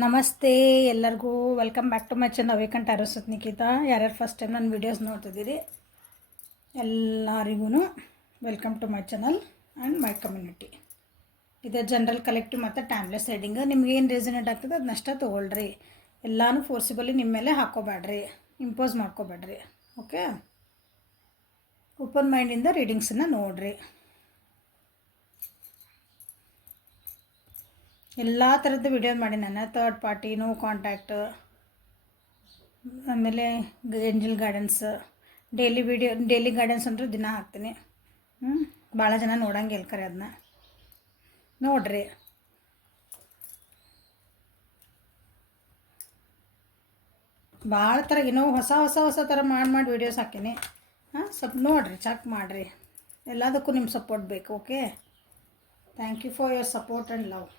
ನಮಸ್ತೆ ಎಲ್ಲರಿಗೂ welcome back to my channel ಅವೇಕಂಟ್ ಅರಸತ್ ನಿಖಿತಾ. ಯಾರ್ಯಾರು ಫಸ್ಟ್ ಟೈಮ್ ನನ್ನ ವೀಡಿಯೋಸ್ ನೋಡ್ತಿದ್ದೀರಿ ಎಲ್ಲರಿಗೂ welcome to my channel and my community. ಇದು ಜನರಲ್ ಕಲೆಕ್ಟಿವ್ ಮತ್ತು ಟೈಮ್ಲೆಸ್ ರೀಡಿಂಗ್. ನಿಮ್ಗೆ ಏನು ರೆಸನೇಟ್ ಆಗ್ತದೆ ಅದನ್ನಷ್ಟೇ ತೊಗೊಳ್ರಿ. ಎಲ್ಲನೂ ಫೋರ್ಸಿಬಲಿ ನಿಮ್ಮ ಮೇಲೆ ಹಾಕ್ಕೋಬೇಡ್ರಿ, ಇಂಪೋಸ್ ಮಾಡ್ಕೋಬೇಡ್ರಿ. ಓಕೆ, ಓಪನ್ ಮೈಂಡಿಂದ ರೀಡಿಂಗ್ಸನ್ನು ನೋಡಿರಿ. ಎಲ್ಲ ಥರದ್ದು ವಿಡಿಯೋ ಮಾಡಿ ನಾನು ಥರ್ಡ್ ಪಾರ್ಟಿ, ನೋ ಕಾಂಟ್ಯಾಕ್ಟ್, ಆಮೇಲೆ ಏಂಜಲ್ ಗೈಡೆನ್ಸ್, ಡೈಲಿ ಗೈಡೆನ್ಸ್ ಅಂದ್ರೆ ದಿನ ಹಾಕ್ತೀನಿ. ಭಾಳ ಜನ ನೋಡಂಗೆ ಹೇಳ್ಕರೆ ಅದನ್ನ ನೋಡ್ರಿ. ಭಾಳ ಥರ ಏನೋ ಹೊಸ ಥರ ಮಾಡಿ ವೀಡಿಯೋಸ್ ಹಾಕೀನಿ. ಸ್ವಲ್ಪ ನೋಡಿರಿ, ಚೆಕ್ ಮಾಡಿರಿ. ಎಲ್ಲದಕ್ಕೂ ನಿಮ್ಮ ಸಪೋರ್ಟ್ ಬೇಕು. Okay, thank you for your support and love.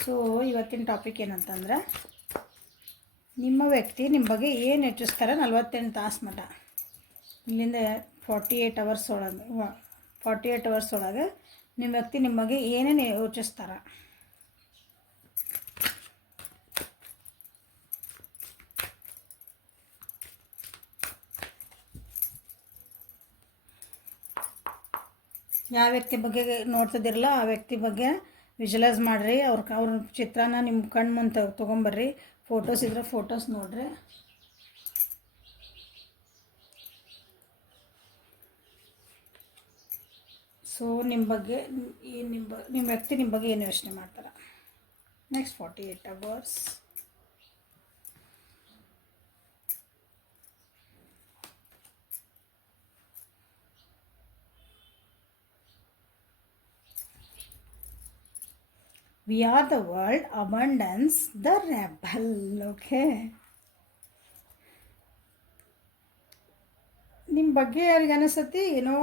So ಇವತ್ತಿನ ಟಾಪಿಕ್ ಏನಂತಂದ್ರೆ, ನಿಮ್ಮ ವ್ಯಕ್ತಿ ನಿಮ್ಮ ಬಗ್ಗೆ ಏನು ಯೋಚಿಸ್ತಾರೆ 48 ತಾಸು ಮಟ. ಇಲ್ಲಿಂದ 48 ಅವರ್ಸ್ ಒಳಗೆ ನಿಮ್ಮ ವ್ಯಕ್ತಿ ನಿಮ್ಮ ಬಗ್ಗೆ ಏನೇನು ಯೋಚಿಸ್ತಾರೆ. ಯಾವ ವ್ಯಕ್ತಿ ಬಗ್ಗೆ ನೋಡ್ತಿದ್ದಿರಲ್ಲ ಆ ವ್ಯಕ್ತಿ ಬಗ್ಗೆ ವಿಜುವಲೈಸ್ ಮಾಡಿರಿ. ಅವ್ರ ಚಿತ್ರನ ನಿಮ್ಮ ಕಣ್ಣು ಮುಂದೆ ತೊಗೊಂಬರ್ರಿ. ಫೋಟೋಸ್ ಇದ್ರೆ ಫೋಟೋಸ್ ನೋಡ್ರಿ. ಸೊ ನಿಮ್ಮ ಬಗ್ಗೆ ನಿಮ್ಮ ವ್ಯಕ್ತಿ ನಿಮ್ಮ ಬಗ್ಗೆ ಏನು ಯೋಚನೆ ಮಾಡ್ತಾರೆ next 48 hours. We are the world, abundance, the rebel. Okay. ನಿಮ್ಮ ಬಗ್ಗೆ ಯಾರಿಗೆ ಅನಿಸತಿ ಏನೋ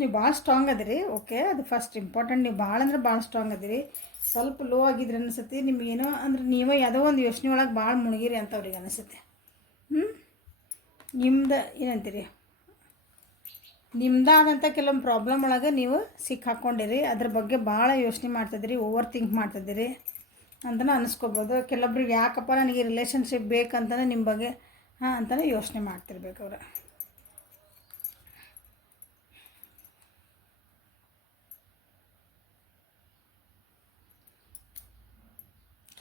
ನೀವು ಭಾಳ ಸ್ಟ್ರಾಂಗ್ ಅದಿರಿ. ಓಕೆ, ಅದು ಫಸ್ಟ್ ಇಂಪಾರ್ಟೆಂಟ್. ನೀವು ಭಾಳ ಅಂದ್ರೆ ಭಾಳ ಸ್ಟ್ರಾಂಗ್ ಅದಿರಿ. ಸ್ವಲ್ಪ ಲೋ ಆಗಿದ್ರೆ ಅನಿಸತಿ ನಿಮಗೇನೋ ಅಂದ್ರೆ ನೀವೇ ಯಾವುದೋ ಒಂದು ಯೋಚನೆ ಒಳಗೆ ಭಾಳ ಮುಳುಗಿರಿ ಅಂತ ಅವ್ರಿಗೆ ಅನಿಸುತ್ತೆ. ನಿಮ್ದು ಏನಂತೀರಿ, ನಿಮ್ದಾದಂಥ ಕೆಲವೊಂದು ಪ್ರಾಬ್ಲಮ್ ಒಳಗೆ ನೀವು ಸಿಕ್ಕಾಕೊಂಡಿರಿ. ಅದ್ರ ಬಗ್ಗೆ ಭಾಳ ಯೋಚನೆ ಮಾಡ್ತಿದ್ದೀರಿ, ಓವರ್ ಥಿಂಕ್ ಮಾಡ್ತಿದ್ದೀರಿ ಅಂತಲೇ ಅನಿಸ್ಕೋಬೋದು. ಕೆಲವೊಬ್ರಿಗೆ ಯಾಕಪ್ಪ ನನಗೆ ರಿಲೇಷನ್ಶಿಪ್ ಬೇಕಂತಲೇ ನಿಮ್ಮ ಬಗ್ಗೆ ಅಂತಲೇ ಯೋಚನೆ ಮಾಡ್ತಿರ್ಬೇಕು ಅವ್ರು.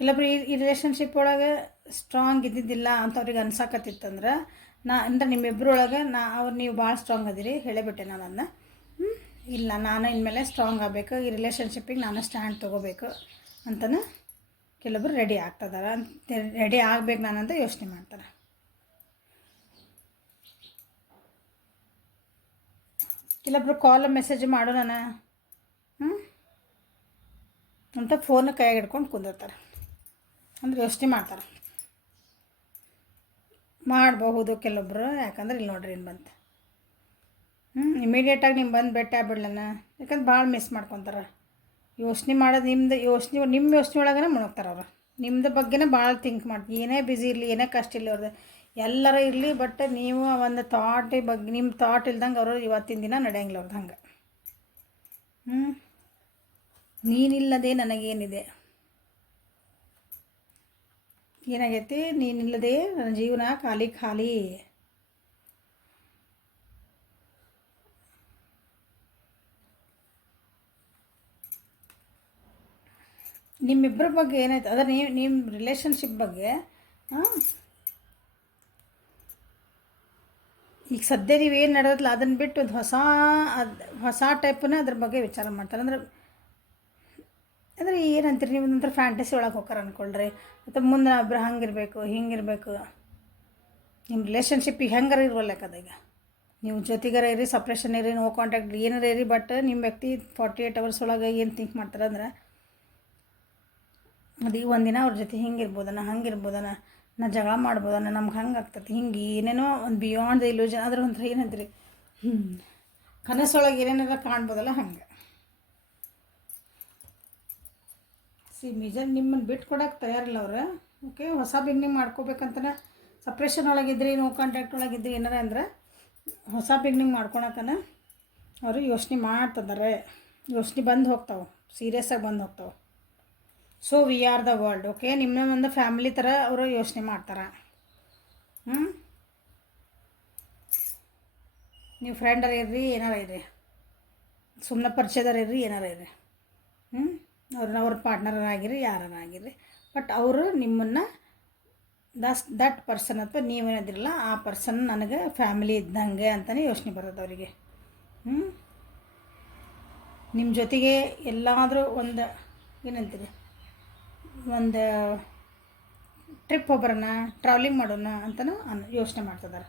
ಕೆಲವೊಬ್ರು ಈ ರಿಲೇಷನ್ಶಿಪ್ ಒಳಗೆ ಸ್ಟ್ರಾಂಗ್ ಇದ್ದಿದ್ದಿಲ್ಲ ಅಂತ ಅವ್ರಿಗೆ ಅನ್ಸಕತ್ತಿತ್ತಂದ್ರೆ ಅಂದ್ರೆ ನಿಮ್ಮಿಬ್ಬರೊಳಗೆ ನೀವು ಭಾಳ ಸ್ಟ್ರಾಂಗ್ ಅದಿರಿ ಹೇಳಿಬಿಟ್ಟೆ ನಾನು ಅದನ್ನ. ಇಲ್ಲ, ನಾನು ಇನ್ಮೇಲೆ ಸ್ಟ್ರಾಂಗ್ ಆಗಬೇಕು, ಈ ರಿಲೇಷನ್ಶಿಪ್ಪಿಗೆ ನಾನು ಸ್ಟ್ಯಾಂಡ್ ತೊಗೋಬೇಕು ಅಂತಲೂ ಕೆಲವೊಬ್ರು ರೆಡಿ ಆಗ್ತದಾರ. ರೆಡಿ ಆಗ್ಬೇಕು ನಾನಂತ ಯೋಚನೆ ಮಾಡ್ತಾರೆ. ಕೆಲವೊಬ್ರು ಕಾಲ್ ಮೆಸೇಜ್ ಮಾಡು ನಾನು ಅಂತ ಫೋನ್ ಕೈಯಾಗಿ ಹಿಡ್ಕೊಂಡು ಕುಂದಿರ್ತಾರೆ. ಅಂದ್ರೆ ಯೋಚನೆ ಮಾಡ್ತಾರೆ. ಮಾಡಬಹುದು ಕೆಲವೊಬ್ರು. ಯಾಕಂದ್ರೆ ಇಲ್ಲಿ ನೋಡ್ರಿ ಏನು ಬಂತು. ಇಮಿಡಿಯೇಟಾಗಿ ನಿಮ್ಮ ಬಂದು ಭೇಟಿ ಆಗ್ಬಿಡ್ಲನ. ಯಾಕಂದ್ರೆ ಭಾಳ ಮಿಸ್ ಮಾಡ್ಕೊತಾರೆ. ಯೋಚನೆ ಮಾಡೋದು ನಿಮ್ಮ ಯೋಚನೆ ಒಳಗೇ ಮುಳುಗ್ತಾರೆ ಅವರು. ನಿಮ್ಮದು ಬಗ್ಗೆನೇ ಭಾಳ ಥಿಂಕ್ ಮಾಡ್ತೀವಿ. ಏನೇ ಬ್ಯುಸಿ ಇರಲಿ, ಏನೇ ಕಷ್ಟ ಇರಲಿ ಅವ್ರದ್ದು, ಎಲ್ಲರ ಇರಲಿ, ಬಟ್ ನೀವು ಒಂದು ಥಾಟ್ ಬಗ್ಗೆ ನಿಮ್ಮ ಥಾಟ್ ಇಲ್ದಂಗೆ ಅವರು ಇವತ್ತಿನ ದಿನ ನಡೆಯಂಗಿಲ್ಲ ಅವ್ರದ್ದು. ಹಂಗೆ ನೀನಿಲ್ಲದೆ ನನಗೇನಿದೆ, ಏನಾಗೈತಿ, ನೀನಿಲ್ಲದೆ ನನ್ನ ಜೀವನ ಖಾಲಿ ಖಾಲಿ. ನಿಮ್ಮಿಬ್ಬರ ಬಗ್ಗೆ ಏನಾಯ್ತು ಅದ್ರ ನಿಮ್ಮ ರಿಲೇಷನ್ಶಿಪ್ ಬಗ್ಗೆ ಈಗ ಸದ್ಯ ನೀವೇನು ನಡೆದಲ್ಲ ಅದನ್ನು ಬಿಟ್ಟು ಒಂದು ಹೊಸ ಟೈಪನ್ನ ಅದ್ರ ಬಗ್ಗೆ ವಿಚಾರ ಮಾಡ್ತಾರೆ. ಅಂದರೆ ಏನಂತೀರಿ ನೀವು, ನಂತರ ಫ್ಯಾಂಟಸಿ ಒಳಗೆ ಹೋಗ್ತಾರೆ ಅಂದ್ಕೊಳ್ರಿ. ಅಥವಾ ಮುಂದೆ ನಾವಿಬ್ಬರು ಹಂಗಿರಬೇಕು ಹಿಂಗಿರಬೇಕು. ನಿಮ್ಮ ರಿಲೇಷನ್ಶಿಪ್ಪಿಗೆ ಹೆಂಗಾರ ಇರುವಲ್ಲಕ್ಕದ. ಈಗ ನೀವು ಜೊತೆಗಾರ ಇರಿ, ಸಪ್ರೇಷನ್ ಇರಿ, ನೋ ಕಾಂಟ್ಯಾಕ್ಟ್ ಏನಾರ ಇರಿ, ಬಟ್ ನಿಮ್ಮ ವ್ಯಕ್ತಿ 48 ಅವರ್ಸ್ ಒಳಗೆ ಏನು ಥಿಂಕ್ ಮಾಡ್ತಾರೆ ಅಂದ್ರೆ, ಅದು ಈಗ ಒಂದಿನ ಅವ್ರ ಜೊತೆ ಹಿಂಗಿರ್ಬೋದನ ಹಂಗಿರ್ಬೋದನ, ನಾ ಜಗಳ ಮಾಡ್ಬೋದನ, ನಮ್ಗೆ ಹಂಗೆ ಆಗ್ತದೆ, ಹಿಂಗೆ ಏನೇನೋ ಒಂದು ಬಿಯಾಂಡ್ ದ ಇಲ್ಯೂಷನ್. ಅದ್ರ ಒಂಥರ ಏನಂತೀರಿ, ಕನಸೊಳಗೆ ಏನೇನಾರ ಕಾಣ್ಬೋದಲ್ಲ ಹಂಗೆ. ನಿಮ್ಮನ್ನು ಬಿಟ್ಟು ಕೊಡೋಕೆ ತಯಾರಿಲ್ಲ ಅವ್ರು. ಓಕೆ, ಹೊಸ ಬಿಗ್ನಿಂಗ್ ಮಾಡ್ಕೋಬೇಕಂತನೇ ಸಪ್ರೇಷನ್ ಒಳಗಿದ್ರಿ, ನೋ ಕಾಂಟ್ಯಾಕ್ಟ್ ಒಳಗಿದ್ರಿ ಏನಾರ ಅಂದ್ರೆ ಹೊಸ ಬಿಗ್ನಿಂಗ್ ಮಾಡ್ಕೊಳಕನ ಅವರು ಯೋಚನೆ ಮಾಡ್ತಿದ್ದಾರೆ. ಯೋಚನೆ ಬಂದು ಹೋಗ್ತಾವೆ, ಸೀರಿಯಸ್ಸಾಗಿ ಬಂದು ಹೋಗ್ತಾವೆ. So we are the world. Okay, ನಿಮ್ಮ ಒಂದು ಫ್ಯಾಮಿಲಿ ಥರ ಅವರು ಯೋಚನೆ ಮಾಡ್ತಾರೆ. ನೀವು ಫ್ರೆಂಡರ ಇರ್ರಿ, ಏನಾರ ಇರ್ರಿ, ಸುಮ್ಮನೆ ಪರಿಚಯದಾರ ಇರ್ರಿ, ಏನಾರ ಇರ್ರಿ, ಅವ್ರ ಪಾರ್ಟ್ನರಾಗಿರಿ, ಯಾರಾಗಿರ್ರಿ, ಬಟ್ ಅವರು ನಿಮ್ಮನ್ನು ದಟ್ ಪರ್ಸನ್ ಅಥವಾ ನೀವೇನದಿರಲ್ಲ ಆ ಪರ್ಸನ್ ನನಗೆ ಫ್ಯಾಮಿಲಿ ಇದ್ದಂಗೆ ಅಂತಲೇ ಯೋಚನೆ ಬರೋದು ಅವರಿಗೆ. ನಿಮ್ಮ ಜೊತೆಗೆ ಎಲ್ಲಾದರೂ ಒಂದು ಏನಂತೀರಿ, ಒಂದು ಟ್ರಿಪ್ ಹೋಗ್ಬರೋಣ, ಟ್ರಾವೆಲಿಂಗ್ ಮಾಡೋಣ ಅಂತಲೂ ಯೋಚನೆ ಮಾಡ್ತಿದ್ದಾರೆ,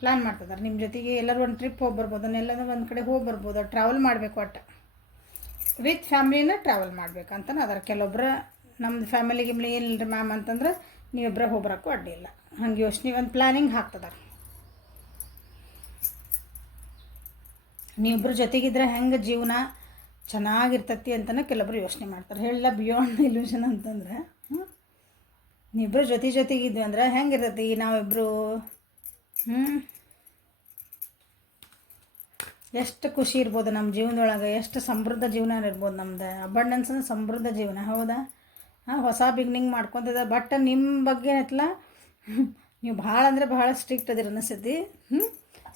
ಪ್ಲ್ಯಾನ್ ಮಾಡ್ತಿದ್ದಾರೆ. ನಿಮ್ಮ ಜೊತೆಗೆ ಎಲ್ಲರೂ ಒಂದು ಟ್ರಿಪ್ ಹೋಗಿ ಬರ್ಬೋದು, ಎಲ್ಲರೂ ಒಂದು ಕಡೆ ಹೋಗಿ ಬರ್ಬೋದು, ಟ್ರಾವೆಲ್ ಮಾಡಬೇಕು, ಒಟ್ಟು ವಿತ್ ಫ್ಯಾಮಿಲಿನ ಟ್ರಾವೆಲ್ ಮಾಡ್ಬೇಕಂತನೂ ಅದರ. ಕೆಲವೊಬ್ಬರು ನಮ್ಮದು ಫ್ಯಾಮಿಲಿ ಗಿಮ್ಲಿ ಏನಿಲ್ಲ ಮ್ಯಾಮ್ ಅಂತಂದ್ರೆ ನೀವಿಬ್ಬರೇ ಹೋಗ್ಬರೋಕ್ಕೂ ಅಡ್ಡಿಲ್ಲ, ಹಂಗೆ ಯೋಚನೆ ಒಂದು ಪ್ಲ್ಯಾನಿಂಗ್ ಹಾಕ್ತಿದ್ದಾರೆ. ನೀವಿಬ್ಬರು ಜೊತೆಗಿದ್ರೆ ಹೆಂಗೆ ಜೀವನ ಚೆನ್ನಾಗಿರ್ತತಿ ಅಂತಲೂ ಕೆಲವೊಬ್ರು ಯೋಚನೆ ಮಾಡ್ತಾರೆ. ಹೇಳಿಲ್ಲ ಬಿಯಾಂಡ್ ಇಲ್ಯೂಷನ್ ಅಂತಂದ್ರೆ ನೀವಿಬ್ಬರು ಜೊತೆಗಿದ್ವಿ ಅಂದ್ರೆ ಹೆಂಗಿರ್ತತಿ ನಾವಿಬ್ಬರು, ಎಷ್ಟು ಖುಷಿ ಇರ್ಬೋದು ನಮ್ಮ ಜೀವನದೊಳಗೆ, ಎಷ್ಟು ಸಮೃದ್ಧ ಜೀವನ ಇರ್ಬೋದು ನಮ್ದು. ಅಬಂಡೆನ್ಸ್ ಅಂದ್ರೆ ಸಮೃದ್ಧ ಜೀವನ, ಹೌದಾ? ಹೊಸ ಬಿಗ್ನಿಂಗ್ ಮಾಡ್ಕೊತದ. ಬಟ್ ನಿಮ್ಮ ಬಗ್ಗೆ ಏನೈತಲ್ಲ, ನೀವು ಭಾಳ ಅಂದರೆ ಭಾಳ ಸ್ಟ್ರಿಕ್ಟ್ ಅದಿರಿ ಅನಿಸ್ತೈತಿ.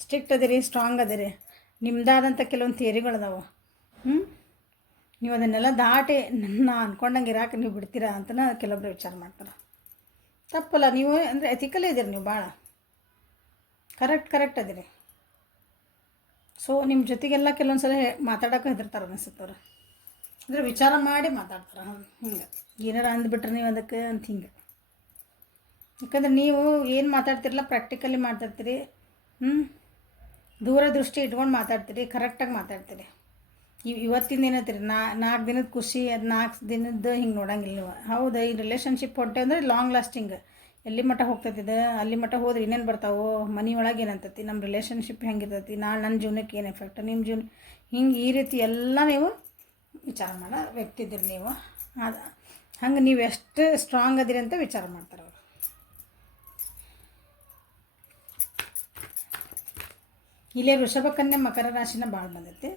ಸ್ಟ್ರಿಕ್ಟ್ ಅದಿರಿ, ಸ್ಟ್ರಾಂಗ್ ಅದಿರಿ, ನಿಮ್ಮದಾದಂಥ ಕೆಲವೊಂದು ಥಿಯರಿಗಳದಾವೆ. ನೀವು ಅದನ್ನೆಲ್ಲ ದಾಟಿ ನಾ ಅಂದ್ಕೊಂಡಂಗೆ ಇರಾಕೆ ನೀವು ಬಿಡ್ತೀರಾ ಅಂತಲೇ ಕೆಲವೊಬ್ರು ವಿಚಾರ ಮಾಡ್ತಾರೆ. ತಪ್ಪಲ್ಲ, ನೀವು ಅಂದರೆ ಎಥಿಕಲೇ ಇದ್ದೀರಿ, ನೀವು ಭಾಳ ಕರೆಕ್ಟ್ ಅದಿರಿ. ಸೊ ನಿಮ್ಮ ಜೊತೆಗೆಲ್ಲ ಕೆಲವೊಂದು ಸಲ ಮಾತಾಡೋಕೆ ಹೆದರ್ತಾರೆ ಅನಿಸುತ್ತವ್ರು, ಅಂದರೆ ವಿಚಾರ ಮಾಡಿ ಮಾತಾಡ್ತಾರೆ. ಹಿಂಗೆ ಏನಾರ ಅಂದ್ಬಿಟ್ರೆ ನೀವು ಅದಕ್ಕೆ ಅಂತ ಹಿಂಗೆ. ಯಾಕಂದ್ರೆ ನೀವು ಏನು ಮಾತಾಡ್ತಿರಲ್ಲ ಪ್ರಾಕ್ಟಿಕಲಿ ಮಾತಾಡ್ತೀರಿ, ದೂರದೃಷ್ಟಿ ಇಟ್ಕೊಂಡು ಮಾತಾಡ್ತೀರಿ, ಕರೆಕ್ಟಾಗಿ ಮಾತಾಡ್ತೀರಿ. ಇವತ್ತಿಂದ ಏನೈತಿರಿ, 4 ದಿನದ ಖುಷಿ, ಅದು 4 ದಿನದ್ದು ಹಿಂಗೆ ನೋಡಂಗಿಲ್ಲ ನೀವು. ಹೌದು, ಈ ರಿಲೇಷನ್ಶಿಪ್ ಹೊಟ್ಟೆ ಅಂದರೆ ಲಾಂಗ್ ಲಾಸ್ಟಿಂಗ್, ಎಲ್ಲಿ ಮಟ್ಟ ಹೋಗ್ತೈತಿದೆ, ಅಲ್ಲಿ ಮಟ್ಟ ಹೋದ್ರೆ ಇನ್ನೇನು ಬರ್ತಾವೋ, ಮನೆಯೊಳಗೆ ಏನಂತತಿ, ನಮ್ಮ ರಿಲೇಷನ್ಶಿಪ್ ಹೆಂಗಿರ್ತೈತಿ, ನಾಳೆ ನನ್ನ ಜೀವನಕ್ಕೆ ಏನು ಎಫೆಕ್ಟ್, ನಿಮ್ಮ ಜೀವನ, ಹಿಂಗೆ ಈ ರೀತಿ ಎಲ್ಲ ನೀವು ವಿಚಾರ ಮಾಡೋ ವ್ಯಕ್ತಿ ಇದ್ದೀರಿ ನೀವು. ಅದು ಹಂಗೆ ನೀವು ಎಷ್ಟು ಸ್ಟ್ರಾಂಗ್ ಅದಿರಿ ಅಂತ ವಿಚಾರ ಮಾಡ್ತಾರೆ ಅವರು. ಇಲ್ಲೇ ವೃಷಭ ಕನ್ಯೆ ಮಕರ ರಾಶಿನ ಭಾಳ ಬಂದೈತಿ.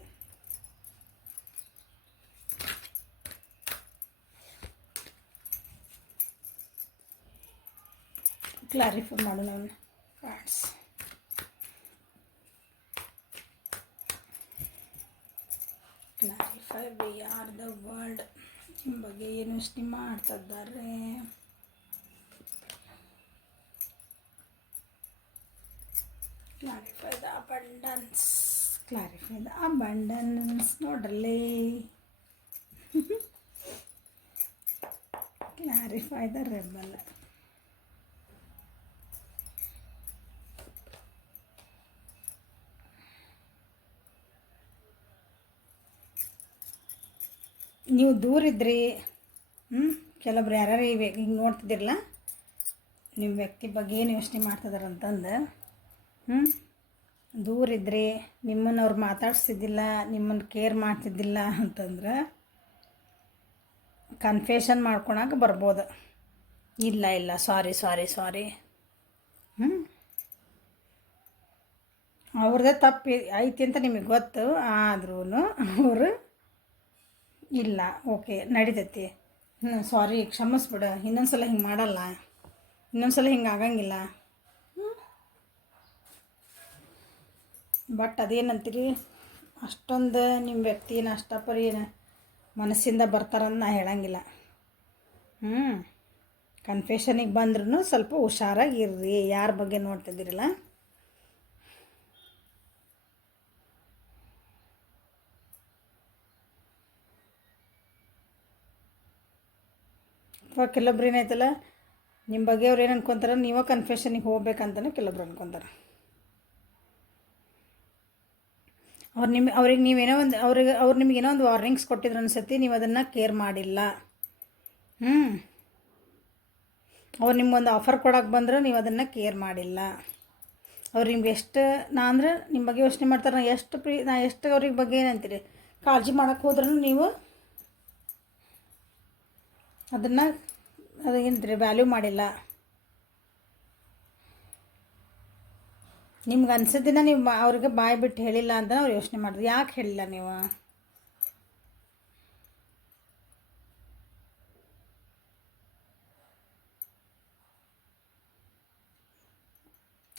ಕ್ಲಾರಿಫೈ ಮಾಡೋಣ ಅವನು friends. Clarify we are the world ನಿಮ್ಮ ಬಗ್ಗೆ ಏನು ಯೋಚನೆ ಮಾಡ್ತಿದ್ದಾರೆ. ಕ್ಲಾರಿಫೈ ದ ಅಬಂಡನ್ಸ್ ನೋಡ್ರಲ್ಲಿ. Clarify the rebel. ನೀವು ದೂರ ಇದ್ರಿ, ಕೆಲವೊಬ್ರು ಯಾರು ಹಿಂಗೆ ನೋಡ್ತಿದ್ದಿರಲ್ಲ, ನಿಮ್ಮ ವ್ಯಕ್ತಿ ಬಗ್ಗೆ ಏನು ಯೋಚನೆ ಮಾಡ್ತಿದಾರೆ ಅಂತಂದು, ದೂರ ಇದ್ರಿ, ನಿಮ್ಮನ್ನು ಅವ್ರು ಮಾತಾಡ್ಸ್ತಿದ್ದಿಲ್ಲ, ನಿಮ್ಮನ್ನು ಕೇರ್ ಮಾಡ್ತಿದ್ದಿಲ್ಲ ಅಂತಂದ್ರೆ ಕನ್ಫೆಷನ್ ಮಾಡ್ಕೊಳಕ್ಕೆ ಬರ್ಬೋದು. ಇಲ್ಲ ಸಾರಿ ಅವ್ರದ್ದೇ ತಪ್ಪು ಐತಿ ಅಂತ ನಿಮಗೆ ಗೊತ್ತು, ಆದ್ರೂ ಅವರು ಇಲ್ಲ, ಓಕೆ ನಡಿತೈತಿ, ಸಾರಿ ಕ್ಷಮಿಸ್ಬಿಡು, ಇನ್ನೊಂದ್ಸಲ ಹಿಂಗೆ ಮಾಡಲ್ಲ, ಇನ್ನೊಂದ್ಸಲ ಹಿಂಗೆ ಆಗಂಗಿಲ್ಲ. ಬಟ್ ಅದೇನಂತೀರಿ, ಅಷ್ಟೊಂದು ನಿಮ್ಮ ವ್ಯಕ್ತಿನ ಅಷ್ಟಪರಿ ಮನಸ್ಸಿಂದ ಬರ್ತಾರಂತ ನಾ ಹೇಳಂಗಿಲ್ಲ. ಕನ್ಫೆಷನಿಗೆ ಬಂದ್ರೂ ಸ್ವಲ್ಪ ಹುಷಾರಾಗಿರ್ರಿ, ಯಾರ ಬಗ್ಗೆ ನೋಡ್ತಿದ್ದೀರಲ್ಲ. ಅಥವಾ ಕೆಲವೊಬ್ರು ಏನಾಯ್ತಲ್ಲ, ನಿಮ್ಮ ಬಗ್ಗೆ ಅವ್ರು ಏನು ಅನ್ಕೊತಾರೆ, ನೀವೇ ಕನ್ಫೆಷನಿಗೆ ಹೋಗ್ಬೇಕಂತಲೂ ಕೆಲವೊಬ್ರು ಅನ್ಕೊತಾರೆ. ಅವ್ರಿಗೆ ನೀವೇನೋ ಒಂದು ಅವ್ರು ನಿಮಗೇನೋ ಒಂದು ವಾರ್ನಿಂಗ್ಸ್ ಕೊಟ್ಟಿದ್ರು ಅನ್ಸತಿ, ನೀವು ಅದನ್ನು ಕೇರ್ ಮಾಡಿಲ್ಲ. ಅವ್ರು ನಿಮ್ಗೊಂದು ಆಫರ್ ಕೊಡೋಕೆ ಬಂದ್ರೆ ನೀವು ಅದನ್ನು ಕೇರ್ ಮಾಡಿಲ್ಲ. ಅವ್ರು ನಿಮ್ಗೆ ಎಷ್ಟು ಅಂದ್ರೆ ನಿಮ್ಮ ಬಗ್ಗೆ ಯೋಚನೆ ಮಾಡ್ತಾರೆ, ನಾ ಎಷ್ಟು ಅವ್ರಿಗೆ ಬಗ್ಗೆ ಏನಂತೀರಿ ಕಾಳಜಿ ಮಾಡೋಕ್ಕೆ ಹೋದ್ರೂ ನೀವು ಅದನ್ನು ಏನಂತೀರಿ ವ್ಯಾಲ್ಯೂ ಮಾಡಿಲ್ಲ. ನಿಮ್ಗೆ ಅನ್ಸೋದಿನ ನೀವು ಅವ್ರಿಗೆ ಬಾಯಿ ಬಿಟ್ಟು ಹೇಳಿಲ್ಲ ಅಂತ ಅವ್ರು ಯೋಚನೆ ಮಾಡಿದ್ರು. ಯಾಕೆ ಹೇಳಿಲ್ಲ ನೀವು?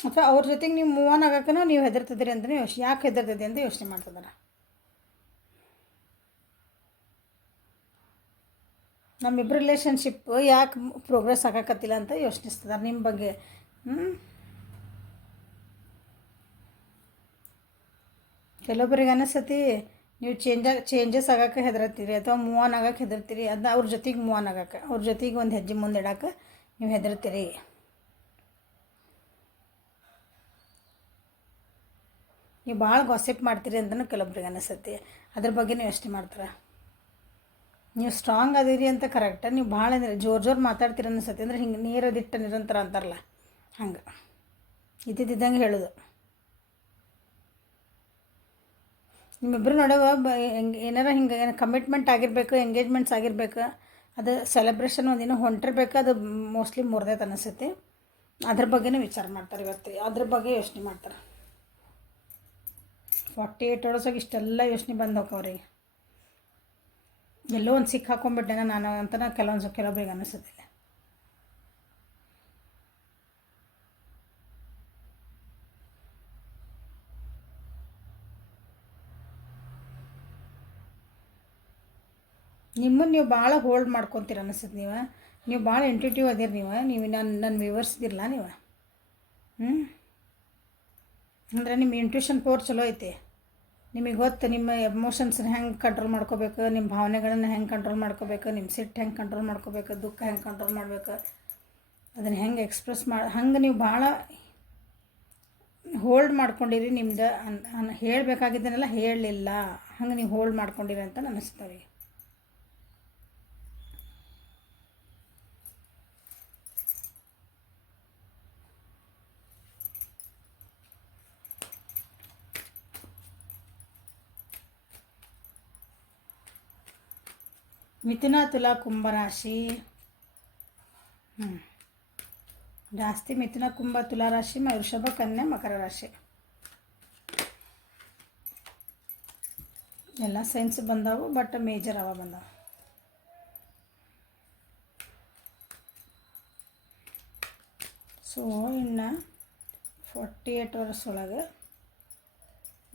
ಅಥವಾ ಅವ್ರ ಜೊತೆಗೆ ನೀವು ಮೂವ್ ಆನ್ ಆಗೋಕ್ಕೂ ನೀವು ಹೆದರ್ತಿದ್ದೀರಿ ಅಂತಲೇ ಯೋಚನೆ, ಯಾಕೆ ಹೆದರ್ತಿದ್ದೆ ಅಂತ ಯೋಚನೆ ಮಾಡ್ತಿದ್ದಾರೆ. ನಮ್ಮಿಬ್ಬರು ರಿಲೇಷನ್ಶಿಪ್ ಯಾಕೆ ಪ್ರೋಗ್ರೆಸ್ ಆಗೋಕತ್ತಿಲ್ಲ ಅಂತ ಯೋಚನಿಸ್ತಿದ್ದಾರೆ ನಿಮ್ಮ ಬಗ್ಗೆ. ಕೆಲವೊಬ್ಬರಿಗೆ ಅನಿಸ್ತತಿ ನೀವು ಚೇಂಜಸ್ ಆಗೋಕ್ಕೆ ಹೆದರ್ತೀರಿ ಅಥವಾ ಮೂವ್ ಆನ್ ಆಗೋಕ್ಕೆ ಹೆದರ್ತೀರಿ. ಅದನ್ನ ಅವ್ರ ಜೊತೆಗೆ ಮೂವ್ ಆನ್ ಆಗೋಕ್ಕೆ, ಅವ್ರ ಜೊತೆಗೆ ಒಂದು ಹೆಜ್ಜೆ ಮುಂದೆ ಇಡೋಕೆ ನೀವು ಹೆದರ್ತೀರಿ. ನೀವು ಭಾಳ ಗಾಸಿಪ್ ಮಾಡ್ತೀರಿ ಅಂತಲೂ ಕೆಲವೊಬ್ರಿಗೆ ಅನಿಸ್ತತಿ. ಅದ್ರ ಬಗ್ಗೆನೂ ಯೋಚನೆ ಮಾಡ್ತಾರೆ. ನೀವು ಸ್ಟ್ರಾಂಗ್ ಅದೀರಿ ಅಂತ ಕರೆಕ್ಟ್, ನೀವು ಭಾಳ ಅಂದರೆ ಜೋರು ಮಾತಾಡ್ತೀರಿ ಅನಿಸ್ತತಿ. ಅಂದರೆ ಹಿಂಗೆ ನೀರದಿಟ್ಟ ನಿರಂತರ ಅಂತಾರಲ್ಲ ಹಂಗೆ ಇದ್ದಿದ್ದಂಗೆ ಹೇಳೋದು. ನಿಮ್ಮಿಬ್ಬರು ನಡುವೆ ಏನಾರ ಹಿಂಗೆ ಕಮಿಟ್ಮೆಂಟ್ ಆಗಿರಬೇಕು, ಎಂಗೇಜ್ಮೆಂಟ್ಸ್ ಆಗಿರಬೇಕು, ಅದು ಸೆಲೆಬ್ರೇಷನ್ ಒಂದಿನ ಹೊಂಟಿರ್ಬೇಕು, ಅದು ಮೋಸ್ಟ್ಲಿ ಮುರಿದೈತೆ ಅನಿಸ್ತೈತಿ. ಅದ್ರ ಬಗ್ಗೆನೇ ವಿಚಾರ ಮಾಡ್ತಾರೆ ಇವತ್ತು, ಅದ್ರ ಬಗ್ಗೆ ಯೋಚನೆ ಮಾಡ್ತಾರೆ. 48 hours ಇಷ್ಟೆಲ್ಲ ಯೋಚನೆ ಬಂದು ಹೋಗವ್ರಿಗೆ. ಎಲ್ಲೋ ಒಂದು ಸಿಕ್ಕ ಹಾಕೊಂಡ್ಬಿಟ್ಟೆನ ನಾನು ಅಂತ ಕೆಲವೊಬ್ಬರಿಗೆ ಅನಿಸೋದಿಲ್ಲ. ನಿಮ್ಮನ್ನು ನೀವು ಭಾಳ ಹೋಲ್ಡ್ ಮಾಡ್ಕೊತೀರ ಅನಿಸ್ತದೆ. ನೀವು ಭಾಳ ಇಂಟ್ಯೂಟಿವ್ ಅದಿರಿ. ನೀವು ನನ್ನ ವಿವರಿಸ್ದಿರಲ್ಲ ನೀವು. ಅಂದರೆ ನಿಮ್ಮ ಇಂಟ್ಯೂಷನ್ ಪವರ್ ಚಲೋ ಐತಿ. ನಿಮಗೆ ಗೊತ್ತು ನಿಮ್ಮ ಎಮೋಷನ್ಸ್ನ ಹೆಂಗೆ ಕಂಟ್ರೋಲ್ ಮಾಡ್ಕೋಬೇಕು, ನಿಮ್ಮ ಭಾವನೆಗಳನ್ನು ಹೆಂಗೆ ಕಂಟ್ರೋಲ್ ಮಾಡ್ಕೋಬೇಕು, ನಿಮ್ಮ ಸಿಟ್ಟು ಹೆಂಗೆ ಕಂಟ್ರೋಲ್ ಮಾಡ್ಕೋಬೇಕು, ದುಃಖ ಹೆಂಗೆ ಕಂಟ್ರೋಲ್ ಮಾಡಬೇಕು, ಅದನ್ನು ಹೆಂಗೆ ಎಕ್ಸ್ಪ್ರೆಸ್ ಹಂಗೆ ನೀವು ಭಾಳ ಹೋಲ್ಡ್ ಮಾಡ್ಕೊಂಡಿರಿ. ನಿಮ್ದು ಹೇಳಬೇಕಾಗಿದ್ದನ್ನೆಲ್ಲ ಹೇಳಲಿಲ್ಲ, ಹಂಗೆ ನೀವು ಹೋಲ್ಡ್ ಮಾಡ್ಕೊಂಡಿರಿ ಅಂತ ಅನ್ನಿಸ್ತವೆ. ಮಿಥುನ, ತುಲಾ, ಕುಂಭರಾಶಿ. ಜಾಸ್ತಿ ಮಿಥುನ, ಕುಂಭ, ತುಲಾ ರಾಶಿ, ವೃಷಭ, ಕನ್ಯಾ, ಮಕರ ರಾಶಿ ಎಲ್ಲ ಸೈನ್ಸ್ ಬಂದವು, ಬಟ್ ಮೇಜರ್ ಅವ ಬಂದವು. ಸೊ ಇನ್ನು 48 hours ಒಳಗೆ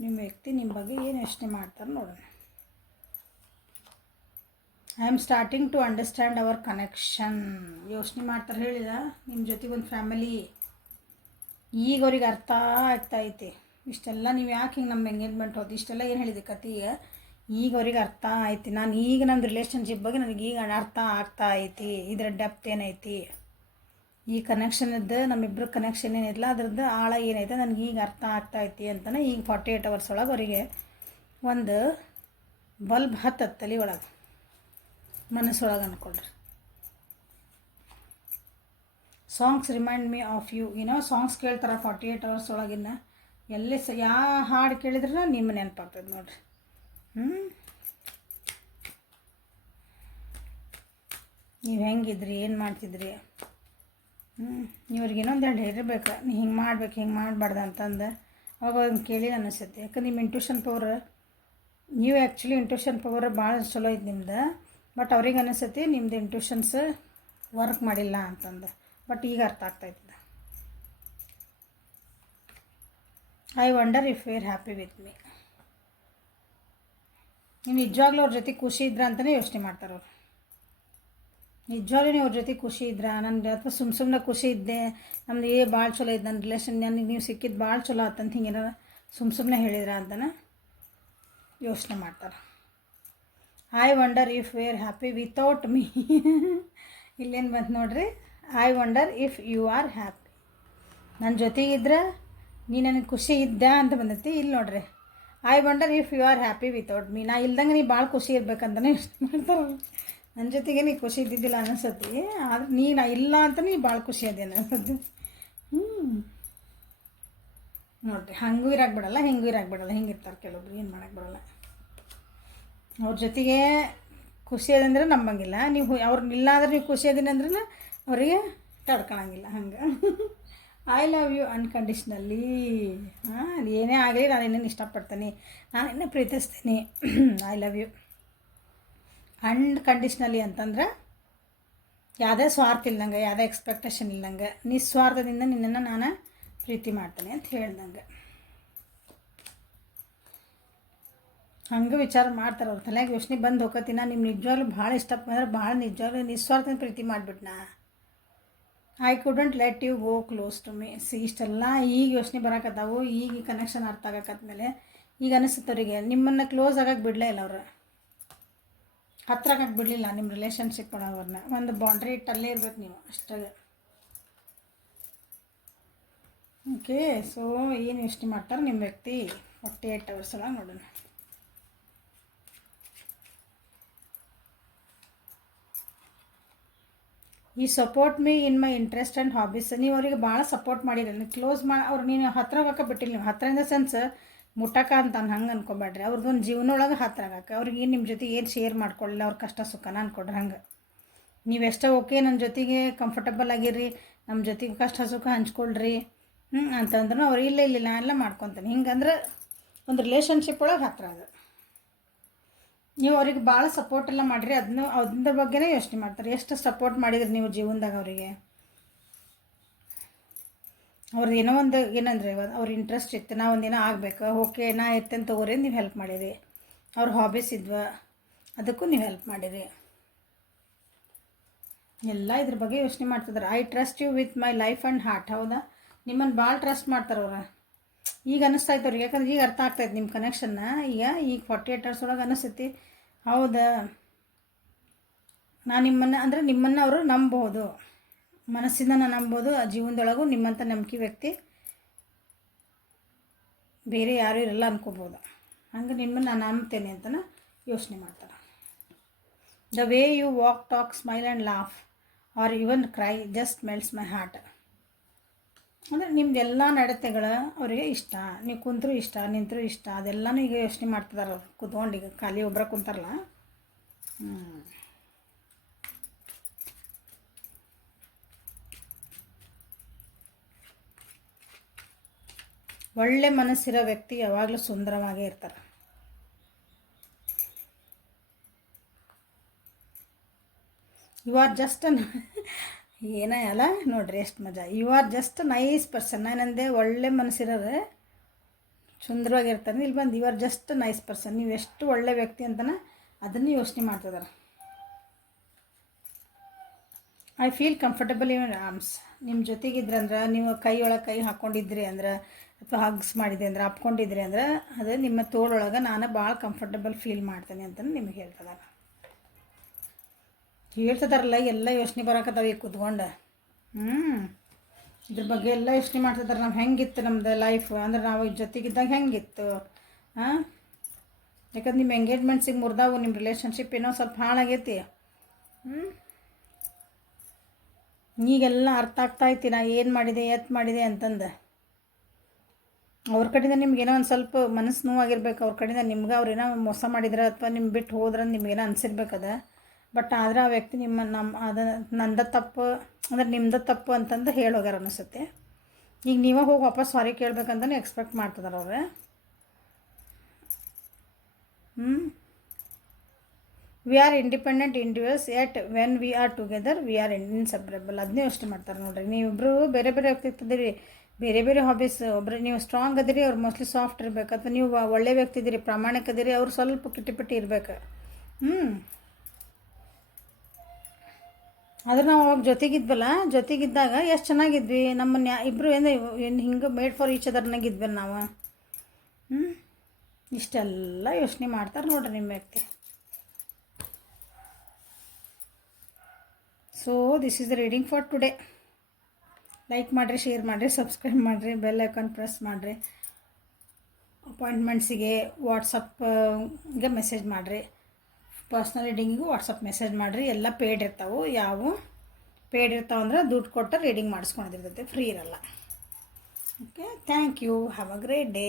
ನಿಮ್ಮ ವ್ಯಕ್ತಿ ನಿಮ್ಮ ಬಗ್ಗೆ ಏನು ಯೋಚನೆ ಮಾಡ್ತಾರೆ ನೋಡೋಣ. I am starting to understand our connection. ಯೋಚನೆ ಮಾಡ್ತಾರೆ ಹೇಳಿದ ನಿಮ್ಮ ಜೊತೆಗೆ ಒಂದು ಫ್ಯಾಮಿಲಿ ಈಗ ಅವ್ರಿಗೆ ಅರ್ಥ ಆಗ್ತಾಯಿತಿ. ಇಷ್ಟೆಲ್ಲ ನೀವು ಯಾಕೆ ಹಿಂಗೆ ನಮ್ಮ ಎಂಗೇಜ್ಮೆಂಟ್ ಹೋದು ಇಷ್ಟೆಲ್ಲ ಏನು ಹೇಳಿದೆ ಕತೆಗೆ, ಈಗ ಅವ್ರಿಗೆ ಅರ್ಥ ಆಯ್ತು. ನಾನು ಈಗ ನನ್ನ ರಿಲೇಷನ್ಶಿಪ್ ಬಗ್ಗೆ ನನಗೆ ಈಗ ಅರ್ಥ ಆಗ್ತಾ ಐತಿ. ಇದರ ಡೆಪ್ತ್ ಏನೈತಿ, ಈ ಕನೆಕ್ಷನದ್ದು ನಮ್ಮಿಬ್ಬರು ಕನೆಕ್ಷನ್ ಏನಿಲ್ಲ ಅದ್ರದ್ದು ಆಳ ಏನೈತೆ ನನಗೆ ಈಗ ಅರ್ಥ ಆಗ್ತಾಯಿತಿ ಅಂತಲೇ ಈಗ 48 hours ಒಳಗೆ ಅವರಿಗೆ ಒಂದು ಬಲ್ಬ್ ಹತ್ತತ್ತು ತಲೆ ಒಳಗೆ, ಮನಸ್ಸೊಳಗೆ ಅಂದ್ಕೊಳ್ರಿ. Songs remind me of you. Songs ಕೇಳ್ತಾರೆ 48 hours ಒಳಗಿನ್ನ. ಎಲ್ಲಿ ಯಾವ ಹಾಡು ಕೇಳಿದ್ರೆ ನಿಮ್ಮ ನೆನಪಾಗ್ತದೆ ನೋಡ್ರಿ. ನೀವು ಹೆಂಗಿದ್ರಿ, ಏನು ಮಾಡ್ತಿದ್ರಿ, ಇವ್ರಿಗೆ ಇನ್ನೊಂದು ಎರಡು ಹೇಳಿರ್ಬೇಕು, ನೀ ಹಿಂಗೆ ಮಾಡ್ಬೇಕು ಹಿಂಗೆ ಮಾಡಬಾರ್ದು ಅಂತಂದು ಅವಾಗ ಅವ್ರನ್ನ ಕೇಳಿ ಅನ್ನಿಸ್ತೈತಿ. ಯಾಕಂದ್ರೆ ನಿಮ್ಮ ಇಂಟ್ಯೂಷನ್ ಪವರ್, ನೀವು ಆ್ಯಕ್ಚುಲಿ ಇಂಟ್ಯೂಷನ್ ಪವರ್ ಭಾಳ ಚಲೋ ಐತೆ ನಿಮ್ದು. ಬಟ್ ಅವ್ರಿಗೆ ಅನಿಸ್ತೈತಿ ನಿಮ್ದು ಇಂಟ್ಯೂಷನ್ಸ್ ವರ್ಕ್ ಮಾಡಿಲ್ಲ ಅಂತಂದು. ಬಟ್ ಈಗ ಅರ್ಥ ಆಗ್ತಾಯಿತ್ತು. I wonder if you are happy with me. ನೀವು ನಿಜವಾಗ್ಲೂ ಅವ್ರ ಜೊತೆ ಖುಷಿ ಇದ್ರ ಅಂತಲೇ ಯೋಚನೆ ಮಾಡ್ತಾರೆ ಅವ್ರು. ನಿಜವಾಗ್ಲೂ ನೀವು ಅವ್ರ ಜೊತೆ ಖುಷಿ ಇದ್ರ, ನನಗೆ ಅಥವಾ ಸುಮ್ಮನೆ ಖುಷಿ ಇದ್ದೆ, ನಮ್ದು ಭಾಳ ಚಲೋ ಇದ್ದು ನನ್ನ ರಿಲೇಷನ್, ನನಗೆ ನೀವು ಸಿಕ್ಕಿದ್ದು ಭಾಳ ಚಲೋ ಆತಂತ ಹಿಂಗೇನಾರ ಸುಮ್ಮನೆ ಹೇಳಿದ್ರ ಅಂತಲೇ ಯೋಚನೆ ಮಾಡ್ತಾರೆ. I wonder if you are happy without me. ಇಲ್ಲೇನು ಬಂತು ನೋಡ್ರಿ, I wonder if you are happy. ನನ್ನ ಜೊತೆಗಿದ್ರೆ ನೀ ನನಗೆ ಖುಷಿ ಇದ್ದ ಅಂತ ಬಂದೈತಿ. ಇಲ್ಲಿ ನೋಡ್ರಿ, I wonder if you are happy without me. ನಾ ಇಲ್ದಂಗೆ ನೀ ಭಾಳ ಖುಷಿ ಇರ್ಬೇಕಂತಲೇ ಯೋಚನೆ ಮಾಡ್ತಾರೆ. ನನ್ನ ಜೊತೆಗೆ ನೀ ಖುಷಿ ಇದ್ದಿದ್ದಿಲ್ಲ ಅನ್ನಿಸತಿ, ಆದ್ರೆ ನಾ ಇಲ್ಲ ಅಂತ ನೀ ಭಾಳ ಖುಷಿ ಅದೇ ಅನ್ನಿಸತಿ. ನೋಡ್ರಿ, ಹಂಗೂ ಇರಾಕ್ ಬಿಡಲ್ಲ, ಹಿಂಗೂ ಇರಾಕ್ ಬಿಡಲ್ಲ, ಹಿಂಗಿರ್ತಾರೆ ಕೆಲವೊಬ್ರು. ಏನು ಮಾಡೋಕ್ಕೆ ಬರೋಲ್ಲ. ಅವ್ರ ಜೊತೆಗೆ ಖುಷಿ ಅದಂದ್ರೆ ನಂಬಂಗಿಲ್ಲ. ನೀವು ಅವ್ರನ್ನ ಇಲ್ಲ ಅಂದ್ರೆ ನೀವು ಖುಷಿ ಅದೀನಿ ಅಂದ್ರೆ ಅವರಿಗೆ ತಡ್ಕೊಳಂಗಿಲ್ಲ. ಹಂಗೆ ಐ ಲವ್ ಯು ಅನ್ಕಂಡೀಷ್ನಲಿ. ಅದು ಏನೇ ಆಗಲಿ ನಾನು ಇನ್ನೇನು ಇಷ್ಟಪಡ್ತೀನಿ, ನಾನು ಇನ್ನೂ ಪ್ರೀತಿಸ್ತೀನಿ. ಐ ಲವ್ ಯು ಅನ್ಕಂಡೀಷ್ನಲಿ ಅಂತಂದ್ರೆ ಯಾವುದೇ ಸ್ವಾರ್ಥ ಇಲ್ಲಂಗೆ, ಯಾವುದೇ ಎಕ್ಸ್ಪೆಕ್ಟೇಷನ್ ಇಲ್ಲಂಗೆ, ನಿಸ್ವಾರ್ಥದಿಂದ ನಿನ್ನನ್ನು ನಾನು ಪ್ರೀತಿ ಮಾಡ್ತಾನೆ ಅಂತ ಹೇಳ್ದಂಗೆ. ಹಂಗೆ ವಿಚಾರ ಮಾಡ್ತಾರೆ ಅವ್ರ ತಲೆಯಾಗ ಯೋಚನೆ ಬಂದು ಹೋಗತ್ತಿನ ನಿಮ್ಮ ನಿಜವಾಗ್ಲೂ ಭಾಳ ಇಷ್ಟಪಂದ್ರೆ ಭಾಳ ನಿಜವಾಗ್ಲೂ ನಿಸ್ವಾರ್ಥ ಪ್ರೀತಿ ಮಾಡಿಬಿಟ್ನಾ. I couldn't let you go close to me. ಇಷ್ಟೆಲ್ಲ ಈಗ ಯೋಚನೆ ಬರೋಕತ್ತಾವು, ಈಗ ಕನೆಕ್ಷನ್ ಅರ್ಥ ಆಗಕ್ಕದ್ಮೇಲೆ ಈಗ ಅನಿಸುತ್ತವ್ರಿಗೆ ನಿಮ್ಮನ್ನು ಕ್ಲೋಸ್ ಆಗಕ್ಕೆ ಬಿಡಲೇ ಇಲ್ಲ ಅವ್ರು, ಹತ್ರ ಆಗಕ್ಕೆ ಬಿಡಲಿಲ್ಲ ನಿಮ್ಮ ರಿಲೇಷನ್ಶಿಪ್ ಒಳಗವ್ರನ್ನ. ಒಂದು ಬೌಂಡ್ರಿ ಇಟ್ಟಲ್ಲೇ ಇರ್ಬೇಕು ನೀವು ಅಷ್ಟಾಗ. ಓಕೆ, ಸೊ ಏನು ಯೋಚನೆ ಮಾಡ್ತಾರೆ ನಿಮ್ಮ ವ್ಯಕ್ತಿ 48 hours ಒಳಗೆ ನೋಡೋಣ. ಈ support me in my interest and hobbies. ನೀವು ಅವರಿಗೆ ಭಾಳ ಸಪೋರ್ಟ್ ಮಾಡಿರಲ್ಲ, ಕ್ಲೋಸ್ ಅವ್ರು ನೀನು ಹತ್ರ ಹೋಗಕ್ಕೆ ಬಿಟ್ಟಿಲ್ಲ. ನೀವು ಹತ್ರ ಇನ್ ದ ಸೆನ್ಸ್ ಮುಟ್ಟಕ ಅಂತ ಹಂಗೆ ಅನ್ಕೊಬೇಡ್ರಿ. ಅವ್ರದ್ದೊಂದು ಜೀವನೊಳಗೆ ಹತ್ರ ಆಗಕ್ಕೆ ಅವ್ರಿಗೆ ನಿಮ್ಮ ಜೊತೆ ಏನು ಶೇರ್ ಮಾಡ್ಕೊಳ್ಳಿಲ್ಲ, ಅವ್ರ ಕಷ್ಟ ಸುಖನ ಅನ್ಕೊಡ್ರಿ. ಹಂಗೆ ನೀವೆಷ್ಟೋ ಓಕೆ ನನ್ನ ಜೊತೆಗೆ ಕಂಫರ್ಟಬಲ್ ಆಗಿರ್ರಿ, ನಮ್ಮ ಜೊತೆಗೆ ಕಷ್ಟ ಸುಖ ಹಂಚ್ಕೊಳ್ರಿ ಅಂತಂದ್ರೂ ಅವ್ರು ಇಲ್ಲ ನಾನೆಲ್ಲ ಮಾಡ್ಕೊತೀನಿ ಹಿಂಗಂದ್ರೆ ಒಂದು ರಿಲೇಷನ್ಶಿಪ್ ಒಳಗೆ ಹತ್ರ ಅದು. ನೀವು ಅವ್ರಿಗೆ ಭಾಳ ಸಪೋರ್ಟ್ ಎಲ್ಲ ಮಾಡಿರಿ, ಅದ್ರ ಬಗ್ಗೆನೇ ಯೋಚನೆ ಮಾಡ್ತಾರೆ. ಎಷ್ಟು ಸಪೋರ್ಟ್ ಮಾಡಿದ್ರಿ ನೀವು ಜೀವನದಾಗ ಅವರಿಗೆ. ಅವ್ರದ್ದು ಏನೋ ಒಂದು ಏನಂದ್ರೆ ಅವ್ರ ಇಂಟ್ರೆಸ್ಟ್ ಇತ್ತು, ನಾ ಒಂದಿನ ಆಗಬೇಕು, ಓಕೆ ನಾ ಇರ್ತೇನೆ ತೊಗೋರಿ, ನೀವು ಹೆಲ್ಪ್ ಮಾಡಿರಿ. ಅವ್ರ ಹಾಬೀಸ್ ಇದ್ವ, ಅದಕ್ಕೂ ನೀವು ಹೆಲ್ಪ್ ಮಾಡಿರಿ. ಎಲ್ಲ ಇದ್ರ ಬಗ್ಗೆ ಯೋಚನೆ ಮಾಡ್ತಿದ್ದಾರೆ. I trust you with my life and heart. ಹೌದಾ, ನಿಮ್ಮನ್ನು ಭಾಳ ಟ್ರಸ್ಟ್ ಮಾಡ್ತಾರೆ ಅವ್ರು. ಈಗ ಅನ್ನಿಸ್ತಾಯ್ತು ಅವ್ರಿಗೆ, ಯಾಕಂದ್ರೆ ಈಗ ಅರ್ಥ ಆಗ್ತಾಯಿತ್ತು ನಿಮ್ಮ ಕನೆಕ್ಷನ್ನ. ಈಗ 48 hours ಒಳಗೆ ಅನ್ನಿಸ್ತೈತಿ, ಹೌದಾ ನಾನು ನಿಮ್ಮನ್ನು ಅವರು ನಂಬೋದು, ಮನಸ್ಸಿಂದ ನಾನು ನಂಬೋದು. ಆ ಜೀವನದೊಳಗೂ ನಿಮ್ಮಂಥ ನಂಬಿಕೆ ವ್ಯಕ್ತಿ ಬೇರೆ ಯಾರೂ ಇರಲ್ಲ ಅನ್ಕೋಬೋದು. ಹಂಗೆ ನಿಮ್ಮನ್ನು ನಾನು ನಂಬ್ತೇನೆ ಅಂತಲೇ ಯೋಚನೆ ಮಾಡ್ತಾರೆ. The way you walk, talk, smile and laugh or even cry just melts my heart. ಅಂದರೆ ನಿಮ್ದೆಲ್ಲ ನಡತೆಗಳು ಅವರಿಗೆ ಇಷ್ಟ. ನೀವು ಕುಂತರೂ ಇಷ್ಟ, ನಿಂತರೂ ಇಷ್ಟ, ಅದೆಲ್ಲನೂ ಈಗ ಯೋಚನೆ ಮಾಡ್ತಿದ್ದಾರೆ ಅವ್ರು ಕುತ್ಕೊಂಡು. ಈಗ ಖಾಲಿ ಒಬ್ಬರ ಕುಂತಾರಲ್ಲ. ಒಳ್ಳೆ ಮನಸ್ಸಿರೋ ವ್ಯಕ್ತಿ ಯಾವಾಗಲೂ ಸುಂದರವಾಗೇ ಇರ್ತಾರೆ. ಯು ಆರ್ ಜಸ್ಟ್ ಏನೇ ಅಲ್ಲ ನೋಡ್ರಿ ಎಷ್ಟು ಮಜಾ. You are just nice person. ನಾನಂದೆ ಒಳ್ಳೆ ಮನಸ್ಸಿರೋರೆ ಸುಂದರವಾಗಿರ್ತಾನೆ. ಇಲ್ಲಿ ಬಂದು you are just nice person. ನೀವು ಎಷ್ಟು ಒಳ್ಳೆ ವ್ಯಕ್ತಿ ಅಂತಲೇ ಅದನ್ನು ಯೋಚನೆ ಮಾಡ್ತಿದ್ದಾರೆ. I feel comfortable in arms. ನಿಮ್ಮ ಜೊತೆಗಿದ್ರಂದ್ರೆ, ನೀವು ಕೈಯೊಳಗೆ ಕೈ ಹಾಕ್ಕೊಂಡಿದ್ರಿ ಅಂದ್ರೆ, ಅಥವಾ ಹಗ್ಸ್ ಮಾಡಿದ್ರಿ ಅಂದ್ರೆ, ಅಪ್ಕೊಂಡಿದ್ರಿ ಅಂದ್ರೆ, ಅದು ನಿಮ್ಮ ತೋಳೊಳಗೆ ನಾನು ಭಾಳ ಕಂಫರ್ಟಬಲ್ ಫೀಲ್ ಮಾಡ್ತೇನೆ ಅಂತಲೇ ನಿಮಗೆ ಹೇಳ್ತದಾಗ. ಹೇಳ್ತಿದಾರಲ್ಲ, ಎಲ್ಲ ಯೋಚನೆ ಬರೋಕತ್ತಾವ ಈಗ ಕೂತ್ಕೊಂಡು. ಇದ್ರ ಬಗ್ಗೆ ಎಲ್ಲ ಯೋಚನೆ ಮಾಡ್ತಿದ್ದಾರೆ. ನಾವು ಹೆಂಗಿತ್ತು ನಮ್ಮದು ಲೈಫ್, ಅಂದ್ರೆ ನಾವು ಜೊತೆಗಿದ್ದಾಗ ಹೆಂಗಿತ್ತು. ಯಾಕಂದ್ರೆ ನಿಮ್ಮ ಎಂಗೇಜ್ಮೆಂಟ್ಸಿಗೆ ಮುರಿದಾವು, ನಿಮ್ಮ ರಿಲೇಷನ್ಶಿಪ್ ಏನೋ ಸ್ವಲ್ಪ ಹಾಳಾಗೈತಿ. ಈಗೆಲ್ಲ ಅರ್ಥ ಆಗ್ತಾಯಿತ್ತು ನಾ ಏನು ಮಾಡಿದೆ ಎತ್ತು ಮಾಡಿದೆ ಅಂತಂದು. ಅವ್ರ ಕಡೆಯಿಂದ ನಿಮ್ಗೇನೋ ಒಂದು ಸ್ವಲ್ಪ ಮನಸ್ಸು ನೋವಾಗಿರ್ಬೇಕು. ಅವ್ರ ಕಡೆಯಿಂದ ನಿಮ್ಗೆ ಅವ್ರೇನೋ ಮೋಸ ಮಾಡಿದ್ರೆ ಅಥವಾ ನಿಮ್ಮ ಬಿಟ್ಟು ಹೋದ್ರೆ ನಿಮ್ಗೇನೋ ಅನಿಸಿರ್ಬೇಕದ. ಬಟ್ ಆದರೆ ಆ ವ್ಯಕ್ತಿ ಅದು ನಂದ ತಪ್ಪು ಅಂದ್ರೆ ನಿಮ್ದು ತಪ್ಪು ಅಂತಂದು ಹೇಳೋಗ್ಯಾರ ಅನಿಸುತ್ತೆ. ಈಗ ನೀವೇ ಹೋಗಿ ವಾಪಸ್ ಸಾರಿ ಕೇಳ್ಬೇಕಂತಲೇ ಎಕ್ಸ್ಪೆಕ್ಟ್ ಮಾಡ್ತಿದ್ದಾರೆ ಅವ್ರೆ. We are independent individuals at when we are together we are inseparable. ಅದನ್ನೇ ಯೋಚನೆ ಮಾಡ್ತಾರೆ ನೋಡ್ರಿ. ನೀವಿಬ್ಬರು ಬೇರೆ ಬೇರೆ ಆಗ್ತಿದ್ದೀರಿ, ಬೇರೆ ಬೇರೆ ಹಾಬೀಸ್. ಒಬ್ಬರು ನೀವು ಸ್ಟ್ರಾಂಗ್ ಅದಿರಿ, ಅವ್ರು ಮೋಸ್ಟ್ಲಿ ಸಾಫ್ಟ್ ಇರಬೇಕು. ಅಥವಾ ನೀವು ಒಳ್ಳೆ ವ್ಯಕ್ತಿ ಇದ್ದೀರಿ, ಪ್ರಾಮಾಣಿಕ ಅದಿರಿ, ಅವ್ರು ಸ್ವಲ್ಪ ಕಿಟಿಪಿಟಿ ಇರ್ಬೇಕು. ಆದ್ರೆ ನಾವು ಅವಾಗ ಜೊತೆಗಿದ್ವಲ್ಲ, ಜೊತೆಗಿದ್ದಾಗ ಎಷ್ಟು ಚೆನ್ನಾಗಿದ್ವಿ. ನಮ್ಮನ್ನು ಇಬ್ಬರು ಏನು ಹಿಂಗೆ ಮೇಡ್ ಫಾರ್ ಈಚ್ ಅದರ್ನಾಗಿದ್ವಲ್ಲ ನಾವು. ಇಷ್ಟೆಲ್ಲ ಯೋಚನೆ ಮಾಡ್ತಾರೆ ನೋಡ್ರಿ ನಿಮ್ಮ ವ್ಯಕ್ತಿ. So this is the reading for today. Like ಮಾಡಿರಿ, ಶೇರ್ ಮಾಡಿರಿ, ಸಬ್ಸ್ಕ್ರೈಬ್ ಮಾಡಿರಿ, ಬೆಲ್ ಐಕಾನ್ ಪ್ರೆಸ್ ಮಾಡಿರಿ. ಅಪಾಯಿಂಟ್ಮೆಂಟ್ಸಿಗೆ ವಾಟ್ಸಪ್ಗೆ ಮೆಸೇಜ್ ಮಾಡಿರಿ. ಪರ್ಸ್ನಲ್ ರೀಡಿಂಗಿಗೂ ವಾಟ್ಸಪ್ ಮೆಸೇಜ್ ಮಾಡಿರಿ. ಎಲ್ಲ ಪೇಯ್ಡ್ ಇರ್ತಾವೆ. ಯಾವ ಪೇಯ್ಡ್ ಇರ್ತಾವೆ ಅಂದ್ರೆ ದುಡ್ಡು ಕೊಟ್ಟು ರೀಡಿಂಗ್ ಮಾಡಿಸ್ಕೊಂಡಿರ್ತೈತೆ, ಫ್ರೀ ಇರಲ್ಲ. Okay, thank you. Have a great day.